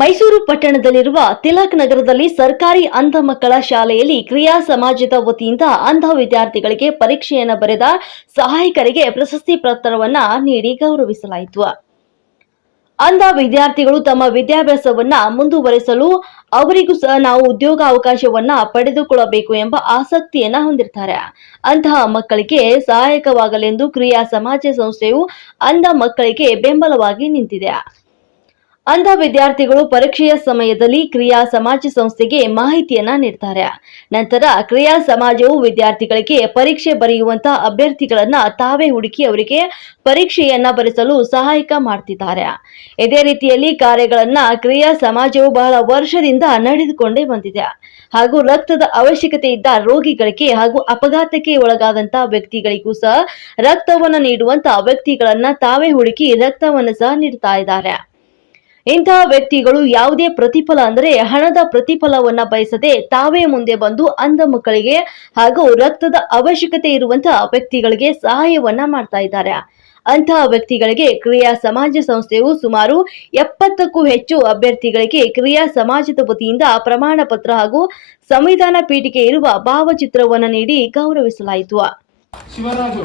ಮೈಸೂರು ಪಟ್ಟಣದಲ್ಲಿರುವ ತಿಲಕ್ ನಗರದಲ್ಲಿ ಸರ್ಕಾರಿ ಅಂಧ ಮಕ್ಕಳ ಶಾಲೆಯಲ್ಲಿ ಕ್ರಿಯಾ ಸಮಾಜದ ವತಿಯಿಂದ ಅಂಧ ವಿದ್ಯಾರ್ಥಿಗಳಿಗೆ ಪರೀಕ್ಷೆಯನ್ನು ಬರೆದ ಸಹಾಯಕರಿಗೆ ಪ್ರಶಸ್ತಿ ಪತ್ರವನ್ನ ನೀಡಿ ಗೌರವಿಸಲಾಯಿತು. ಅಂಧ ವಿದ್ಯಾರ್ಥಿಗಳು ತಮ್ಮ ವಿದ್ಯಾಭ್ಯಾಸವನ್ನ ಮುಂದುವರಿಸಲು ಅವರಿಗೂ ಸಹ ನಾವು ಉದ್ಯೋಗಾವಕಾಶವನ್ನ ಪಡೆದುಕೊಳ್ಳಬೇಕು ಎಂಬ ಆಸಕ್ತಿಯನ್ನ ಹೊಂದಿರ್ತಾರೆ. ಅಂತಹ ಮಕ್ಕಳಿಗೆ ಸಹಾಯಕವಾಗಲೆಂದು ಕ್ರಿಯಾ ಸಮಾಜ ಸಂಸ್ಥೆಯು ಅಂಧ ಮಕ್ಕಳಿಗೆ ಬೆಂಬಲವಾಗಿ ನಿಂತಿದೆ. ಅಂಧ ವಿದ್ಯಾರ್ಥಿಗಳು ಪರೀಕ್ಷೆಯ ಸಮಯದಲ್ಲಿ ಕ್ರಿಯಾ ಸಮಾಜ ಸಂಸ್ಥೆಗೆ ಮಾಹಿತಿಯನ್ನ ನೀಡ್ತಾರೆ. ನಂತರ ಕ್ರಿಯಾ ಸಮಾಜವು ವಿದ್ಯಾರ್ಥಿಗಳಿಗೆ ಪರೀಕ್ಷೆ ಬರೆಯುವಂತಹ ಅಭ್ಯರ್ಥಿಗಳನ್ನ ತಾವೇ ಹುಡುಕಿ ಅವರಿಗೆ ಪರೀಕ್ಷೆಯನ್ನ ಬರೆಸಲು ಸಹಾಯಕ ಮಾಡ್ತಿದ್ದಾರೆ. ಇದೇ ರೀತಿಯಲ್ಲಿ ಕಾರ್ಯಗಳನ್ನ ಕ್ರಿಯಾ ಸಮಾಜವು ಬಹಳ ವರ್ಷದಿಂದ ನಡೆದುಕೊಂಡೇ ಬಂದಿದೆ. ಹಾಗೂ ರಕ್ತದ ಅವಶ್ಯಕತೆ ಇದ್ದ ರೋಗಿಗಳಿಗೆ ಹಾಗೂ ಅಪಘಾತಕ್ಕೆ ಒಳಗಾದಂತಹ ವ್ಯಕ್ತಿಗಳಿಗೂ ಸಹ ರಕ್ತವನ್ನು ನೀಡುವಂತಹ ವ್ಯಕ್ತಿಗಳನ್ನ ತಾವೇ ಹುಡುಕಿ ರಕ್ತವನ್ನು ಸಹ ನೀಡ್ತಾ ಇದ್ದಾರೆ. ಇಂತಹ ವ್ಯಕ್ತಿಗಳು ಯಾವುದೇ ಪ್ರತಿಫಲ ಅಂದರೆ ಹಣದ ಪ್ರತಿಫಲವನ್ನ ಬಯಸದೆ ತಾವೇ ಮುಂದೆ ಬಂದು ಅಂಧ ಮಕ್ಕಳಿಗೆ ಹಾಗೂ ರಕ್ತದ ಅವಶ್ಯಕತೆ ಇರುವಂತಹ ವ್ಯಕ್ತಿಗಳಿಗೆ ಸಹಾಯವನ್ನ ಮಾಡ್ತಾ ಇದ್ದಾರೆ. ಅಂತಹ ವ್ಯಕ್ತಿಗಳಿಗೆ ಕ್ರಿಯಾ ಸಮಾಜ ಸಂಸ್ಥೆಯು ಸುಮಾರು 70ಕ್ಕೂ ಹೆಚ್ಚು ಅಭ್ಯರ್ಥಿಗಳಿಗೆ ಕ್ರಿಯಾ ಸಮಾಜದ ವತಿಯಿಂದ ಪ್ರಮಾಣ ಪತ್ರ ಹಾಗೂ ಸಂವಿಧಾನ ಪೀಠಿಕೆ ಇರುವ ಭಾವಚಿತ್ರವನ್ನು ನೀಡಿ ಗೌರವಿಸಲಾಯಿತು. ಶಿವರಾಜು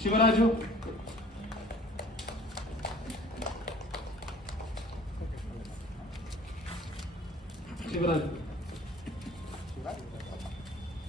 ಶಿವರಾಜು ಶಿವರಾಜು